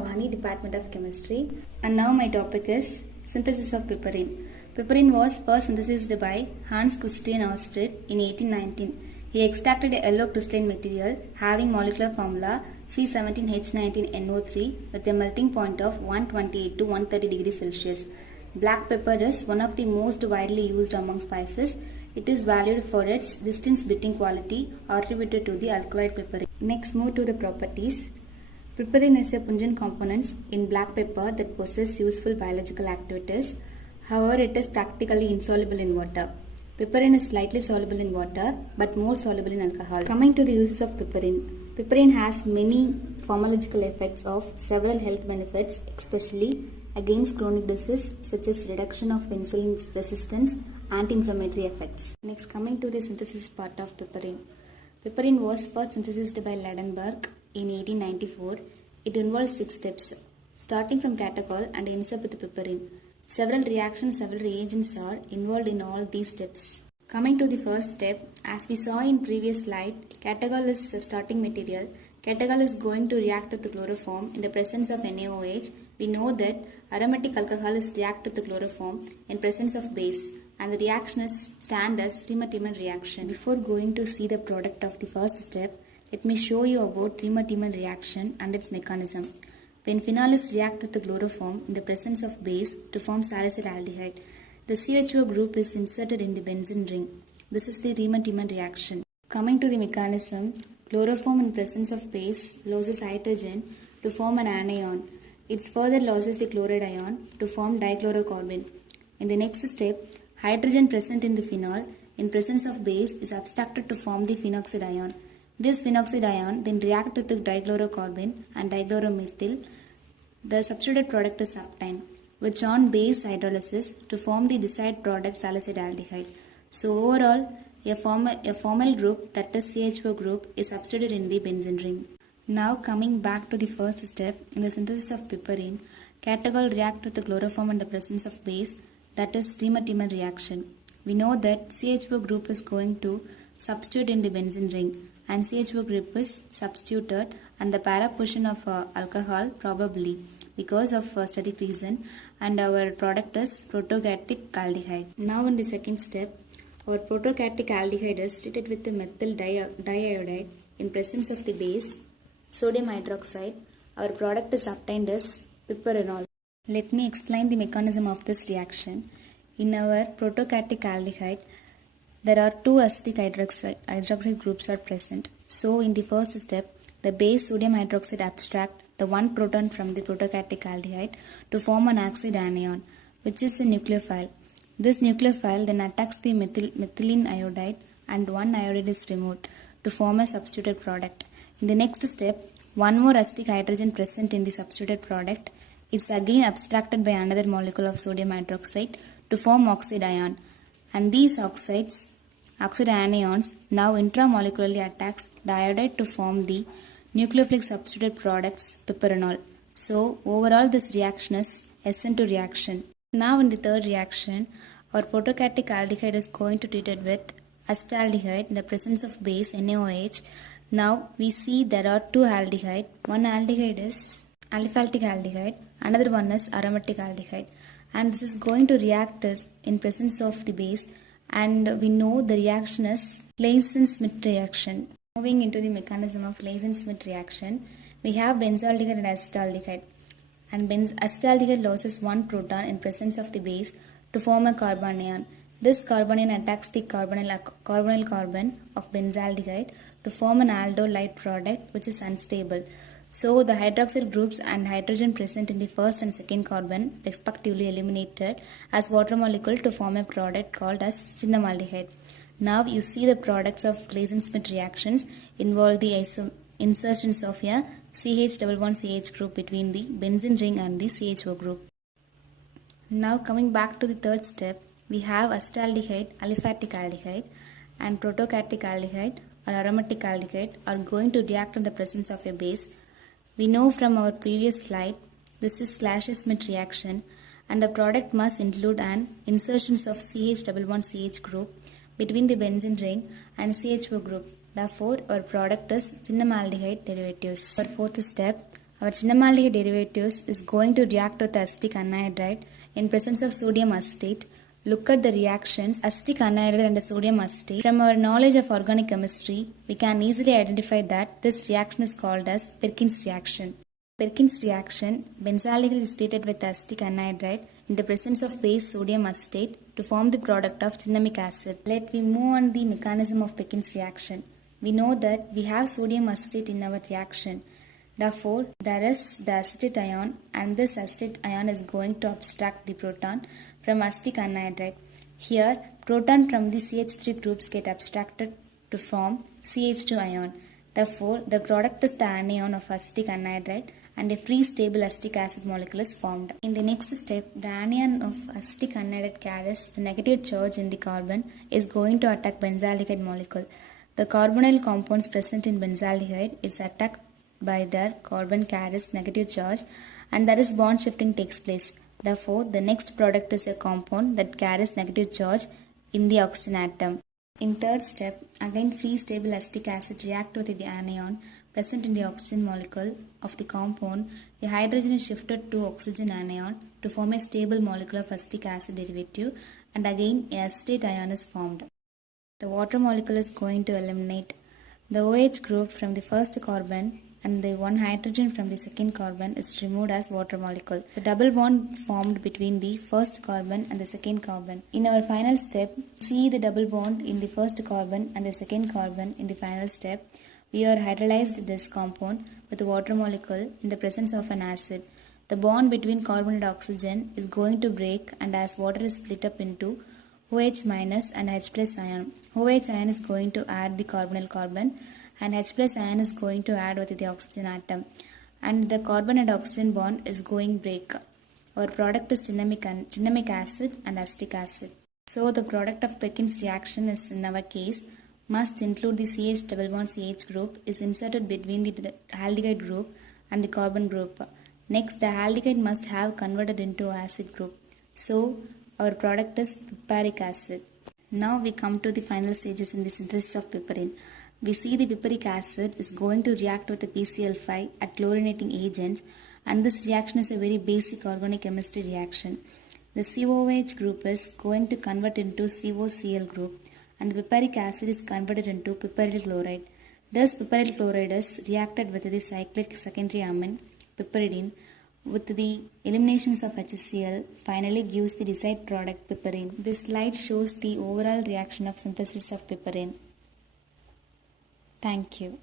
Avani, Department of Chemistry, and now my topic is synthesis of piperine. Piperine was first synthesized by Hans Christian Ørsted in 1819. He extracted a yellow crystalline material having molecular formula C17H19NO3 with a melting point of 128 to 130 degrees Celsius. Black pepper is one of the most widely used among spices. It is valued for its distinct biting quality attributed to the alkaloid piperine. Next, move to the properties. Piperine is a pungent component in black pepper that possesses useful biological activities. However, it is practically insoluble in water. Piperine is slightly soluble in water but more soluble in alcohol. Coming to the uses of piperine. Piperine has many pharmacological effects of several health benefits, especially against chronic disease such as reduction of insulin resistance, anti-inflammatory effects. Next, coming to the synthesis part of piperine. Piperine was first synthesized by Ladenburg in 1894. It involves 6 steps, starting from catechol and ends up with piperine. Several reactions, several reagents are involved in all these steps. Coming to the first step, as we saw in previous slide, catechol is a starting material. Catechol is going to react with the chloroform in the presence of NaOH. We know that aromatic alcohol is react with the chloroform in presence of base, and the reaction is stand as Riemann-Tiemann reaction. Before going to see the product of the first step, let me show you about Riemann-Tiemann reaction and its mechanism. When phenols react with the chloroform in the presence of base to form salicylaldehyde, the CHO group is inserted in the benzene ring. This is the Riemann-Tiemann reaction. Coming to the mechanism, chloroform in presence of base loses hydrogen to form an anion. It further loses the chloride ion to form dichlorocarbon. In the next step, hydrogen present in the phenol in presence of base is abstracted to form the phenoxide ion. This phenoxide ion then reacts with the dichlorocarbon and dichloromethyl. The substituted product is obtained, which on base hydrolysis to form the desired product salicylaldehyde. So overall, a formal group, that is CHO group, is substituted in the benzene ring. Now coming back to the first step in the synthesis of piperine, catechol reacts with the chloroform in the presence of base, that is Riemann-Tiemann reaction. We know that CHO group is going to substitute in the benzene ring, and CHO group is substituted and the para portion of alcohol probably because of static reason, and our product is protocatic aldehyde. Now in the second step, our protocatic aldehyde is treated with the methyl diiodide in presence of the base sodium hydroxide. Our product is obtained as piperenol. Let me explain the mechanism of this reaction. In our protocatic aldehyde, there are 2 acetic hydroxide groups are present. So in the first step, the base sodium hydroxide abstract the 1 proton from the protocatic aldehyde to form an oxide anion, which is a nucleophile. This nucleophile then attacks the methylene iodide and 1 iodide is removed to form a substituted product. In the next step, 1 more acetic hydrogen present in the substituted product is again abstracted by another molecule of sodium hydroxide to form oxide ion, and these oxide anions now intramolecularly attacks the iodide to form the nucleophilic substituted products piperenol. So overall this reaction is SN2 reaction. Now in the third reaction, our protocatic aldehyde is going to treat it with acetaldehyde in the presence of base NaOH. Now we see there are 2 aldehyde. One aldehyde is aliphatic aldehyde, another one is aromatic aldehyde, and this is going to react in presence of the base, and we know the reaction is Claisen-Smith reaction. Moving into the mechanism of Claisen-Smith reaction, we have benzaldehyde and acetaldehyde, and acetaldehyde loses 1 proton in presence of the base to form a carbanion. This carbanion attacks the carbonyl carbon of benzaldehyde to form an aldolide product, which is unstable. So the hydroxyl groups and hydrogen present in the first and second carbon respectively eliminated as water molecule to form a product called as cinnamaldehyde. Now you see the products of Claisen-Smith reactions involve the insertions of a CH11CH group between the benzene ring and the CHO group. Now coming back to the third step, we have acetaldehyde, aliphatic aldehyde and protocatic aldehyde or aromatic aldehyde are going to react in the presence of a base. We know from our previous slide, this is Claisen-Smith reaction, and the product must include an insertions of CH11CH group between the benzene ring and CHO group. Therefore, our product is cinnamaldehyde derivatives. Our fourth step, Our cinnamaldehyde derivatives is going to react with acetic anhydride in presence of sodium acetate. Look at the reactions acetic anhydride and sodium acetate. From our knowledge of organic chemistry, we can easily identify that this reaction is called as Perkin's reaction. Perkin's reaction, benzaldehyde is treated with acetic anhydride in the presence of base sodium acetate to form the product of cinnamic acid. Let me move on the mechanism of Perkin's reaction. We know that we have sodium acetate in our reaction. Therefore, there is the acetate ion, and this acetate ion is going to abstract the proton from acetic anhydride. Here, proton from the CH3 groups get abstracted to form CH2 ion. Therefore, the product is the anion of acetic anhydride and a free stable acetic acid molecule is formed. In the next step, the anion of acetic anhydride carries the negative charge in the carbon is going to attack benzaldehyde molecule. The carbonyl compounds present in benzaldehyde is attacked by their carbon carries negative charge and there is bond shifting takes place. Therefore, the next product is a compound that carries negative charge in the oxygen atom. In third step, again free stable acetic acid react with the anion present in the oxygen molecule of the compound. The hydrogen is shifted to oxygen anion to form a stable molecule of acetic acid derivative and again a acetate ion is formed. The water molecule is going to eliminate the OH group from the first carbon and the one hydrogen from the second carbon is removed as water molecule. The double bond formed between the first carbon and the second carbon. In our final step, see the double bond in the first carbon and the second carbon in the final step. We are hydrolyzed this compound with the water molecule in the presence of an acid. The bond between carbon and oxygen is going to break and as water is split up into OH minus and H plus ion. OH ion is going to add the carbonyl carbon and H plus ion is going to add with the oxygen atom and the carbon and oxygen bond is going break. Our product is cinnamic acid and acetic acid. So the product of Perkin's reaction is in our case must include the CH double bond CH group is inserted between the aldehyde group and the carbon group. Next, the aldehyde must have converted into acid group. So our product is pipparic acid. Now we come to the final stages in the synthesis of piperine. We see the pipparic acid is going to react with the PCl5 at chlorinating agents and this reaction is a very basic organic chemistry reaction. The COOH group is going to convert into COCl group and the pipparic acid is converted into piperyl chloride. Thus piperyl chloride is reacted with the cyclic secondary amine piperidine with the eliminations of HCl finally gives the desired product piperine. This slide shows the overall reaction of synthesis of piperine. Thank you.